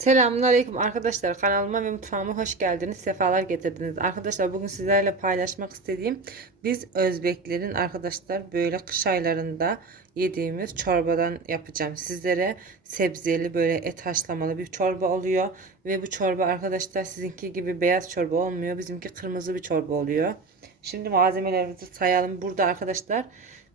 Selamünaleyküm arkadaşlar. Kanalıma ve mutfağıma hoş geldiniz. Sefalar getirdiniz. Arkadaşlar bugün sizlerle paylaşmak istediğim biz Özbeklerin arkadaşlar böyle kış aylarında yediğimiz çorbadan yapacağım. Sizlere sebzeli böyle et haşlamalı bir çorba oluyor ve bu çorba arkadaşlar sizinki gibi beyaz çorba olmuyor. Bizimki kırmızı bir çorba oluyor. Şimdi malzemelerimizi sayalım. Burada arkadaşlar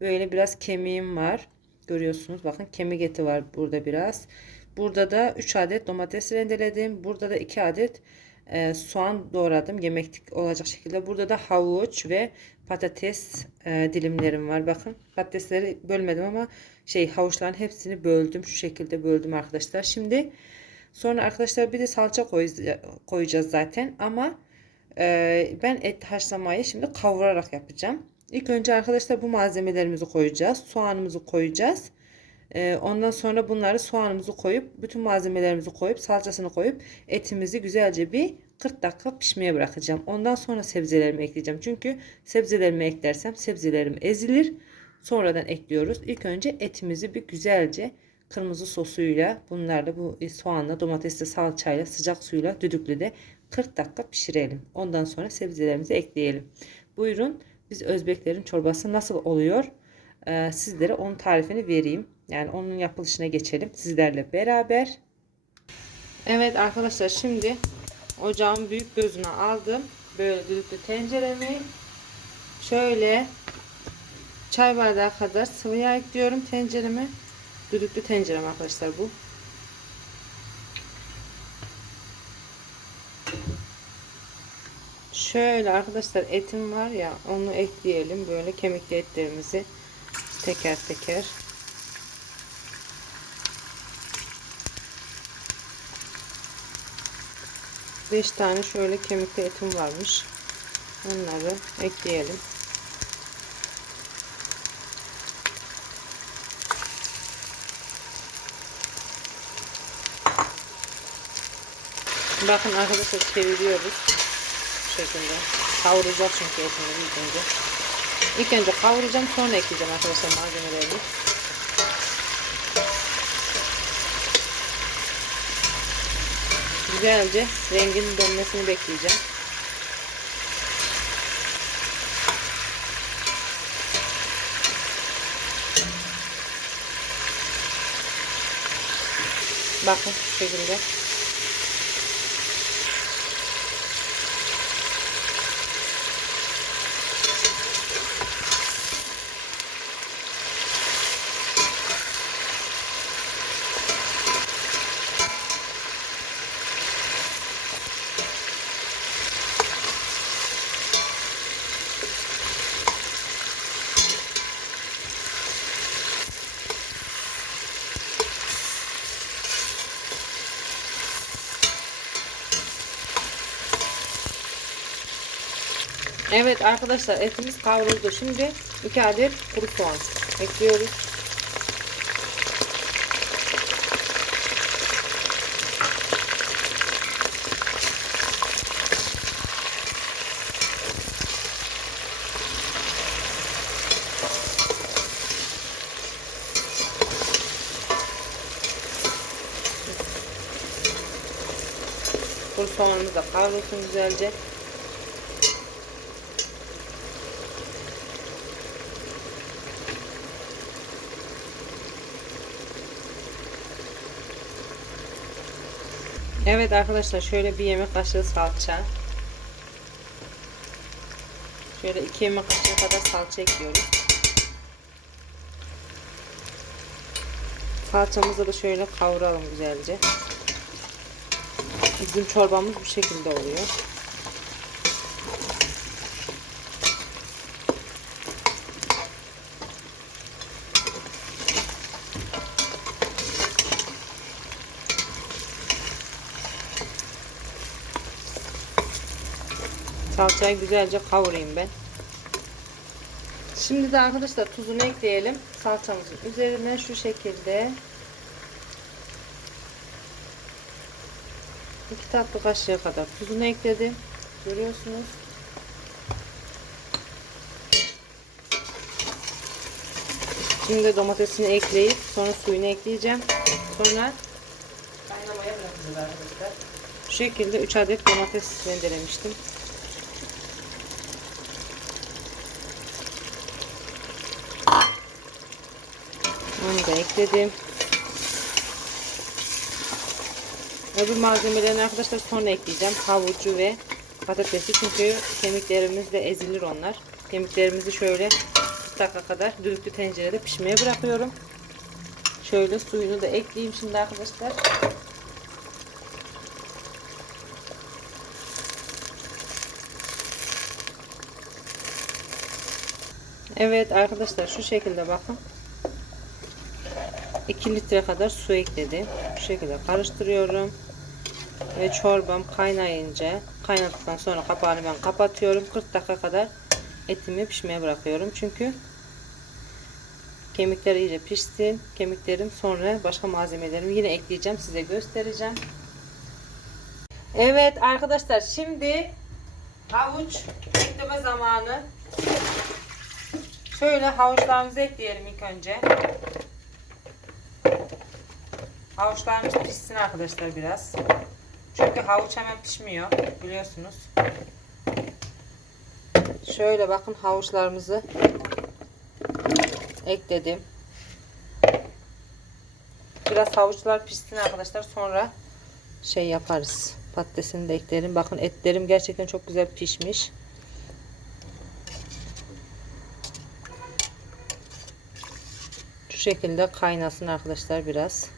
böyle biraz kemiğim var. Görüyorsunuz. Bakın kemik eti var burada biraz Burada da 3 adet domates rendeledim. Burada da 2 adet e, soğan doğradım. Yemeklik olacak şekilde. Burada da havuç ve patates e, dilimlerim var. Bakın patatesleri bölmedim ama şey havuçların hepsini böldüm. Şu şekilde böldüm arkadaşlar. Şimdi sonra arkadaşlar bir de salça koyacağız zaten. Ama e, ben et haşlamayı şimdi kavurarak yapacağım. İlk önce arkadaşlar bu malzemelerimizi koyacağız. Soğanımızı koyacağız. Ee, ondan sonra bunları soğanımızı koyup bütün malzemelerimizi koyup salçasını koyup etimizi güzelce bir 40 dakika pişmeye bırakacağım. Ondan sonra sebzelerimi ekleyeceğim. Çünkü sebzelerimi eklersem sebzelerim ezilir. Sonradan ekliyoruz. İlk önce etimizi bir güzelce kırmızı sosuyla bunlarla bu soğanla domatesle salçayla sıcak suyla düdüklüde 40 dakika pişirelim. Ondan sonra sebzelerimizi ekleyelim. Buyurun biz Özbeklerin çorbası nasıl oluyor? Ee, sizlere onun tarifini vereyim. Yani onun yapılışına geçelim sizlerle beraber. Evet arkadaşlar şimdi ocağın büyük gözüne aldım. Böyle düdüklü tenceremi şöyle çay bardağı kadar sıvı yağ ekliyorum tencereme. Düdüklü tencerem arkadaşlar bu. Şöyle arkadaşlar etim var ya onu ekleyelim. Böyle kemikli etlerimizi teker teker 5 tane şöyle kemikli etim varmış. Onları ekleyelim. Bakın arkadaşlar çeviriyoruz. Bu şekilde. Kavuracağız çünkü etini ilk önce. İlk önce kavuracağım sonra ekleyeceğim arkadaşlar malzemelerini. Güzelce renginin dönmesini bekleyeceğim. Bakın şu şekilde. Evet arkadaşlar etimiz kavruldu. Şimdi 2 adet kuru soğan ekliyoruz. Kuru soğanımız da kavrulsun güzelce. Evet arkadaşlar şöyle bir yemek kaşığı salça. Şöyle iki yemek kaşığı kadar salça ekliyoruz. Salçamızı da şöyle kavuralım güzelce. Bizim çorbamız bu şekilde oluyor. Salçayı güzelce kavurayım ben. Şimdi de arkadaşlar tuzunu ekleyelim. Salçamızın üzerine şu şekilde iki tatlı kaşığı kadar tuzunu ekledim. Görüyorsunuz. Şimdi domatesini ekleyip sonra suyunu ekleyeceğim. Sonra kaynamaya bırakacağız arkadaşlar. Şu şekilde 3 adet domates rendelemiştim. Onu da ekledim. Öbür malzemelerini arkadaşlar sonra ekleyeceğim. Havucu ve patatesi çünkü kemiklerimizle ezilir onlar. Kemiklerimizi şöyle 40 dakika kadar düdüklü tencerede pişmeye bırakıyorum. Şöyle suyunu da ekleyeyim şimdi arkadaşlar. Evet arkadaşlar şu şekilde bakın. 2 litre kadar su ekledim. Bu şekilde karıştırıyorum. Ve çorbam kaynayınca kaynadıktan sonra kapağını ben kapatıyorum. 40 dakika kadar etimi pişmeye bırakıyorum. Çünkü kemikler iyice pişsin. Kemiklerim sonra başka malzemelerimi yine ekleyeceğim. Size göstereceğim. Evet arkadaşlar şimdi havuç ekleme zamanı. Şöyle havuçlarımızı ekleyelim ilk önce. Havuçlarımız pişsin arkadaşlar biraz. Çünkü havuç hemen pişmiyor biliyorsunuz. Şöyle bakın havuçlarımızı ekledim. Biraz havuçlar pişsin arkadaşlar sonra şey yaparız. Patatesini de eklerim. Bakın etlerim gerçekten çok güzel pişmiş. Şu şekilde kaynasın arkadaşlar biraz.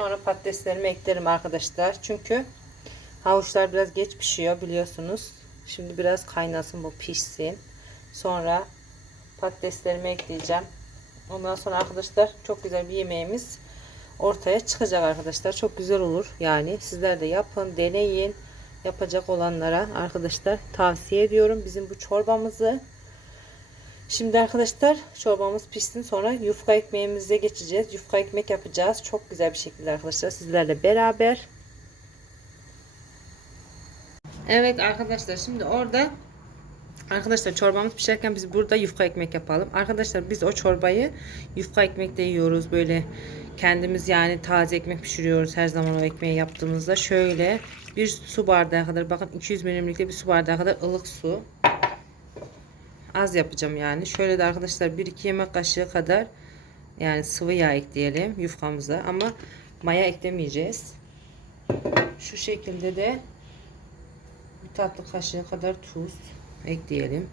Sonra patateslerimi eklerim arkadaşlar. Çünkü havuçlar biraz geç pişiyor biliyorsunuz. Şimdi biraz kaynasın bu pişsin. Sonra patateslerimi ekleyeceğim. Ondan sonra arkadaşlar çok güzel bir yemeğimiz ortaya çıkacak arkadaşlar. Çok güzel olur. Yani sizler de yapın, deneyin. Yapacak olanlara arkadaşlar tavsiye ediyorum. Bizim bu çorbamızı Şimdi arkadaşlar çorbamız pişsin sonra yufka ekmeğimize geçeceğiz. Yufka ekmek yapacağız. Çok güzel bir şekilde arkadaşlar sizlerle beraber. Evet arkadaşlar şimdi orada Arkadaşlar çorbamız pişerken biz burada yufka ekmek yapalım. Arkadaşlar biz o çorbayı yufka ekmekle yiyoruz. Böyle kendimiz yani taze ekmek pişiriyoruz her zaman o ekmeği yaptığımızda. Şöyle bir su bardağı kadar bakın 200 milimlikte bir su bardağı kadar ılık su az yapacağım yani. Şöyle de arkadaşlar 1-2 yemek kaşığı kadar yani sıvı yağ ekleyelim yufkamıza ama maya eklemeyeceğiz. Şu şekilde de bir tatlı kaşığı kadar tuz ekleyelim.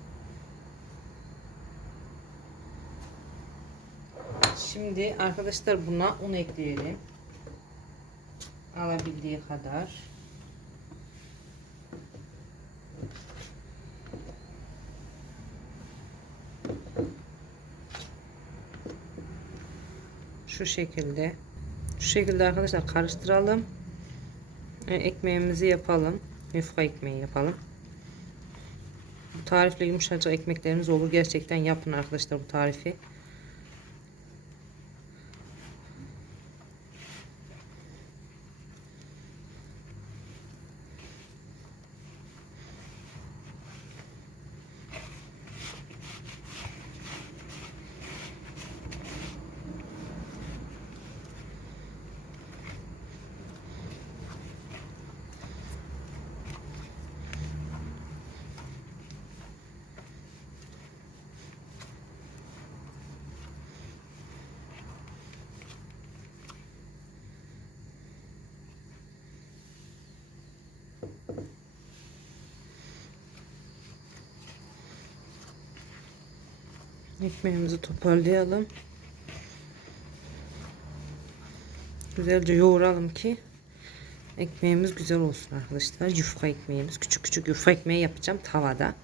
Şimdi arkadaşlar buna un ekleyelim. Alabildiği kadar. Şu şekilde. Şu şekilde arkadaşlar karıştıralım. E, ekmeğimizi yapalım. Yufka ekmeği yapalım. Bu tarifle yumuşacık ekmeklerimiz olur. Gerçekten yapın arkadaşlar bu tarifi Ekmeğimizi toparlayalım. Güzelce yoğuralım ki ekmeğimiz güzel olsun arkadaşlar. Yufka ekmeğimiz. Küçük küçük yufka ekmeği yapacağım tavada.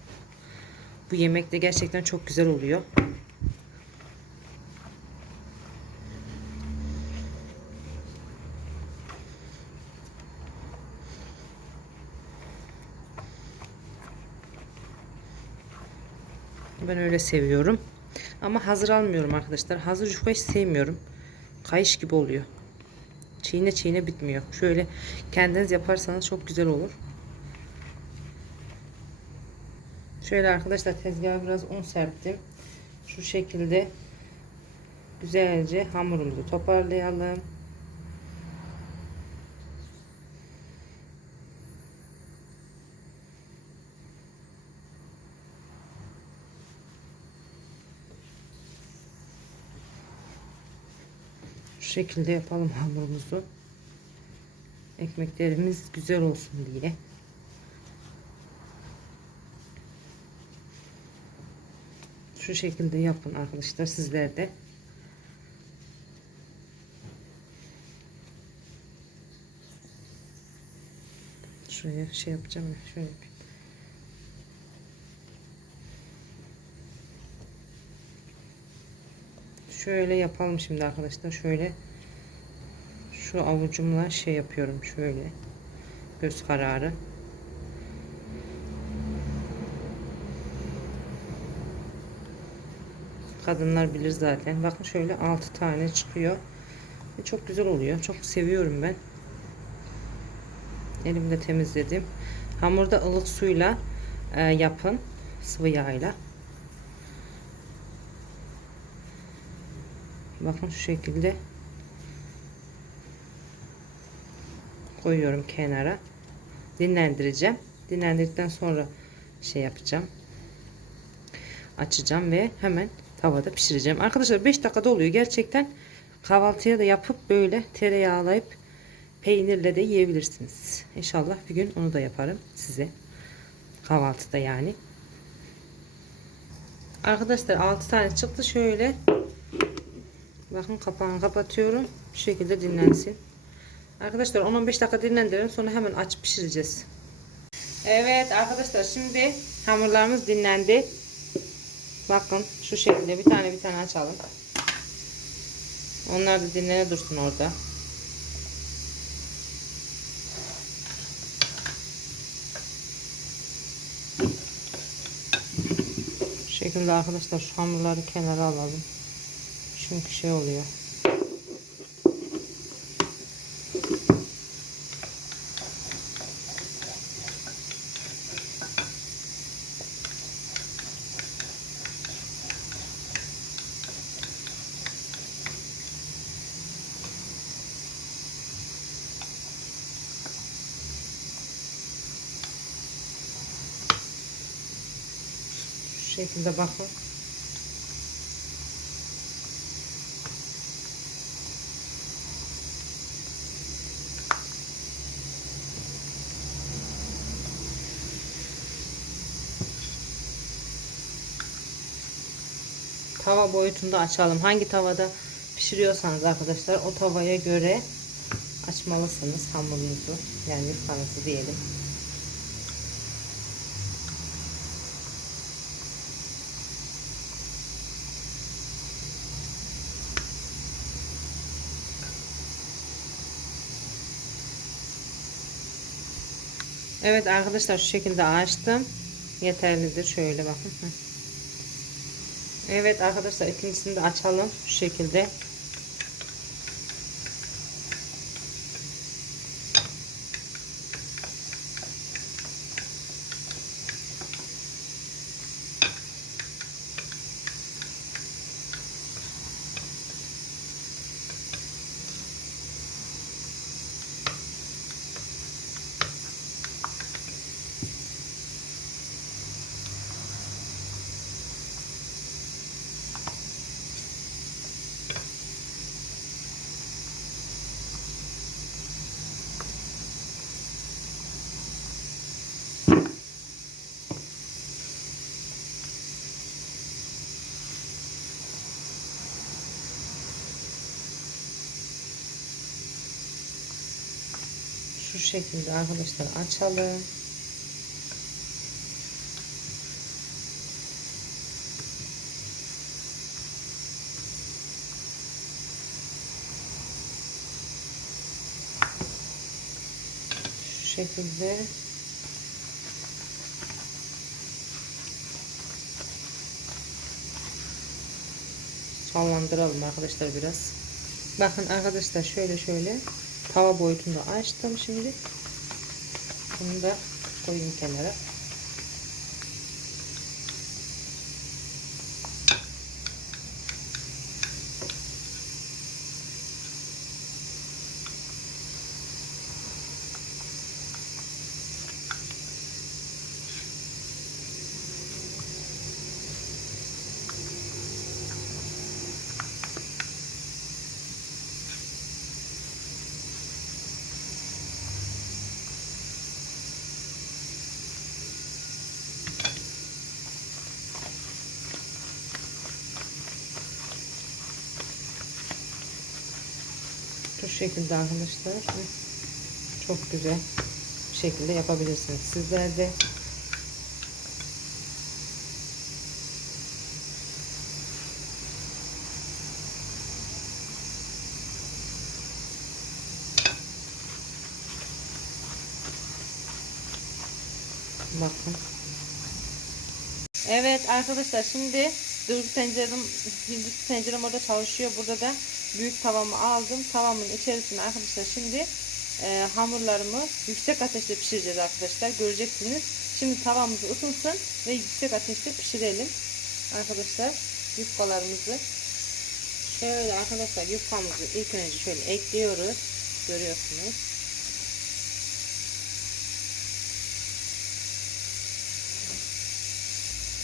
Bu yemek de gerçekten çok güzel oluyor. Ben öyle seviyorum. Ama hazır almıyorum arkadaşlar. Hazır yufka hiç sevmiyorum. Kayış gibi oluyor. Çiğne çiğne bitmiyor. Şöyle kendiniz yaparsanız çok güzel olur. Şöyle arkadaşlar tezgaha biraz un serptim. Şu şekilde güzelce hamurumuzu toparlayalım. Şekilde yapalım hamurumuzu. Ekmeklerimiz güzel olsun diye. Şu şekilde yapın arkadaşlar sizler de. Şuraya şey yapacağım ya, şöyle yapayım. Şöyle yapalım şimdi arkadaşlar. Şöyle şu avucumla şey yapıyorum şöyle. Göz kararı. Kadınlar bilir zaten. Bakın şöyle 6 tane çıkıyor. Ve çok güzel oluyor. Çok seviyorum ben. Elimde temizledim. Hamurda ılık suyla e, yapın. Sıvı yağıyla. Bakın şu şekilde koyuyorum kenara. Dinlendireceğim. Dinlendirdikten sonra şey yapacağım. Açacağım ve hemen tavada pişireceğim. Arkadaşlar 5 dakikada oluyor. Gerçekten kahvaltıya da yapıp böyle tereyağlayıp peynirle de yiyebilirsiniz. İnşallah bir gün onu da yaparım size. Kahvaltıda yani. Arkadaşlar 6 tane çıktı. Şöyle bakın kapağını kapatıyorum. Bu şekilde dinlensin. Arkadaşlar 10-15 dakika dinlendirelim. Sonra hemen aç pişireceğiz. Evet arkadaşlar şimdi hamurlarımız dinlendi. Bakın şu şekilde bir tane bir tane açalım. Onlar da dinlene dursun orada. Şu şekilde arkadaşlar şu hamurları kenara alalım. Çünkü şey oluyor. Şekilde bakın. Tava boyutunda açalım. Hangi tavada pişiriyorsanız arkadaşlar o tavaya göre açmalısınız hamurunuzu. Yani yufkanızı diyelim. Evet arkadaşlar şu şekilde açtım. Yeterlidir. Şöyle bakın. Evet arkadaşlar ikincisini de açalım. Şu şekilde. Şu şekilde arkadaşlar açalım. Şu şekilde sallandıralım arkadaşlar biraz. Bakın arkadaşlar şöyle şöyle tava boyutunda açtım şimdi. Bunu da koyayım kenara. Şu şekilde arkadaşlar. Çok güzel bir şekilde yapabilirsiniz. Sizler de Bakın. Evet arkadaşlar şimdi düdük tencerem, düdük tencerem orada çalışıyor. Burada da büyük tavamı aldım. Tavamın içerisine arkadaşlar şimdi e, hamurlarımı yüksek ateşte pişireceğiz arkadaşlar. Göreceksiniz. Şimdi tavamızı ısınsın ve yüksek ateşte pişirelim. Arkadaşlar yufkalarımızı şöyle arkadaşlar yufkamızı ilk önce şöyle ekliyoruz. Görüyorsunuz.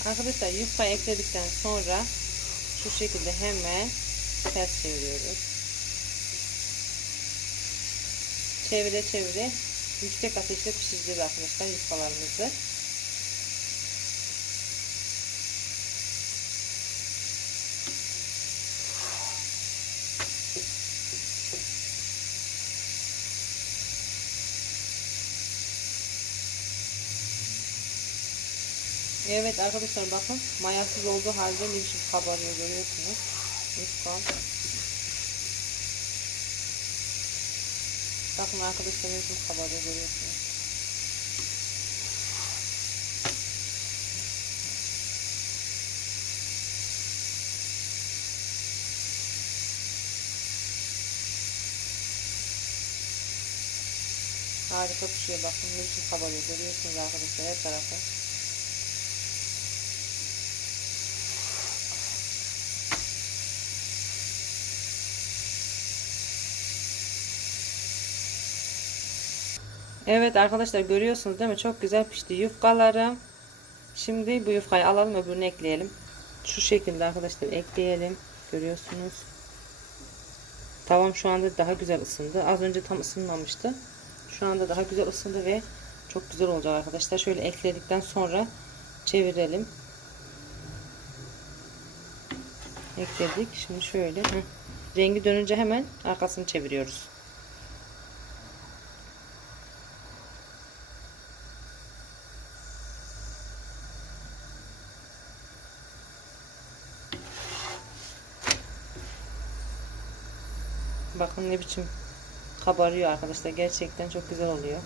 Arkadaşlar yufka ekledikten sonra şu şekilde hemen ters çeviriyoruz. Çevire çevire yüksek ateşte pişireceğiz arkadaşlar yufkalarımızı. Evet arkadaşlar bakın mayasız olduğu halde ne biçim kabarıyor görüyorsunuz. Yufkam. Bakın arkadaşlar biçim kabarıyor görüyorsunuz. Harika pişiyor bakın ne biçim kabarıyor görüyorsunuz arkadaşlar her tarafı. Evet arkadaşlar görüyorsunuz değil mi? Çok güzel pişti yufkalarım. Şimdi bu yufkayı alalım öbürünü ekleyelim. Şu şekilde arkadaşlar ekleyelim. Görüyorsunuz. Tavam şu anda daha güzel ısındı. Az önce tam ısınmamıştı. Şu anda daha güzel ısındı ve çok güzel olacak arkadaşlar. Şöyle ekledikten sonra çevirelim. Ekledik. Şimdi şöyle. Hı. Rengi dönünce hemen arkasını çeviriyoruz. Bakın ne biçim kabarıyor arkadaşlar. Gerçekten çok güzel oluyor.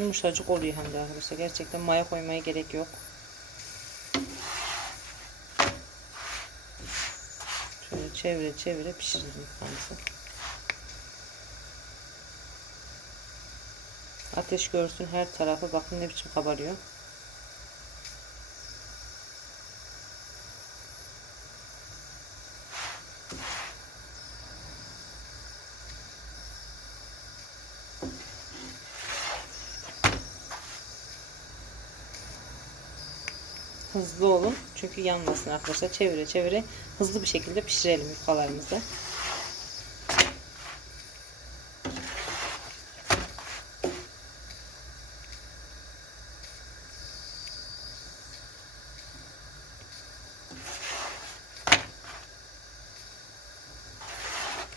Yumuşacık oluyor hem de arkadaşlar. Gerçekten maya koymaya gerek yok. Şöyle çevire çevire pişirelim yufkamızı. Ateş görsün her tarafı. Bakın ne biçim kabarıyor. Hızlı olun. Çünkü yanmasın arkadaşlar. Çevire çevire hızlı bir şekilde pişirelim yufkalarımızı.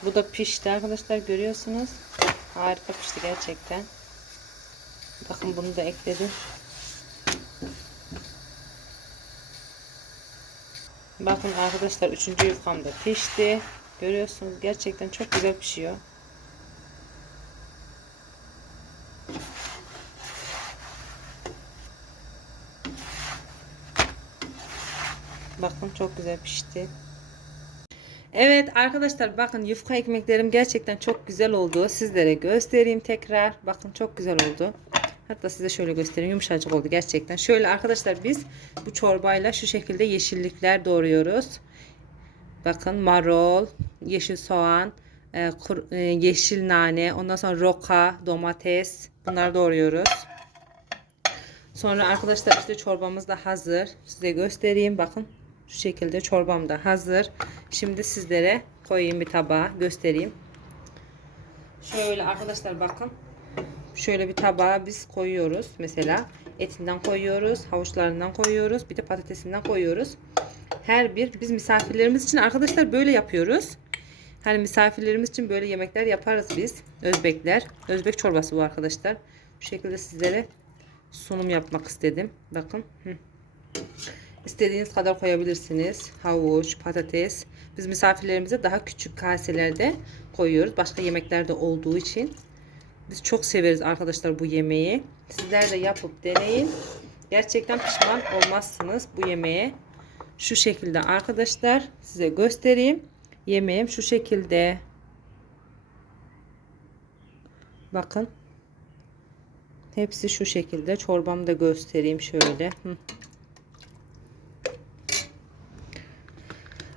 Bu da pişti arkadaşlar görüyorsunuz. Harika pişti gerçekten. Bakın bunu da ekledim. Bakın arkadaşlar üçüncü yufkam da pişti. Görüyorsunuz gerçekten çok güzel pişiyor. Bakın çok güzel pişti. Evet arkadaşlar bakın yufka ekmeklerim gerçekten çok güzel oldu. Sizlere göstereyim tekrar. Bakın çok güzel oldu. Hatta size şöyle göstereyim. Yumuşacık oldu gerçekten. Şöyle arkadaşlar biz bu çorbayla şu şekilde yeşillikler doğruyoruz. Bakın marul, yeşil soğan, e, kur- e, yeşil nane, ondan sonra roka, domates bunları doğruyoruz. Sonra arkadaşlar işte çorbamız da hazır. Size göstereyim. Bakın şu şekilde çorbam da hazır. Şimdi sizlere koyayım bir tabağa göstereyim. Şöyle arkadaşlar bakın. Şöyle bir tabağa biz koyuyoruz. Mesela etinden koyuyoruz, havuçlarından koyuyoruz, bir de patatesinden koyuyoruz. Her bir biz misafirlerimiz için arkadaşlar böyle yapıyoruz. Hani misafirlerimiz için böyle yemekler yaparız biz. Özbekler. Özbek çorbası bu arkadaşlar. Bu şekilde sizlere sunum yapmak istedim. Bakın. Hı. İstediğiniz kadar koyabilirsiniz. Havuç, patates. Biz misafirlerimize daha küçük kaselerde koyuyoruz. Başka yemeklerde olduğu için. Biz çok severiz arkadaşlar bu yemeği. Sizler de yapıp deneyin. Gerçekten pişman olmazsınız bu yemeğe. Şu şekilde arkadaşlar size göstereyim. Yemeğim şu şekilde. Bakın. Hepsi şu şekilde. Çorbamı da göstereyim şöyle. Hı.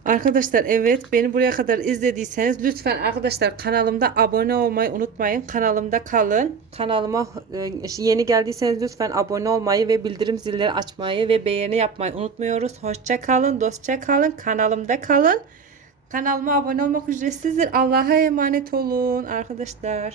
Arkadaşlar evet beni buraya kadar izlediyseniz lütfen arkadaşlar kanalımda abone olmayı unutmayın. Kanalımda kalın. Kanalıma e, yeni geldiyseniz lütfen abone olmayı ve bildirim zilleri açmayı ve beğeni yapmayı unutmuyoruz. Hoşça kalın, dostça kalın. Kanalımda kalın. Kanalıma abone olmak ücretsizdir. Allah'a emanet olun arkadaşlar.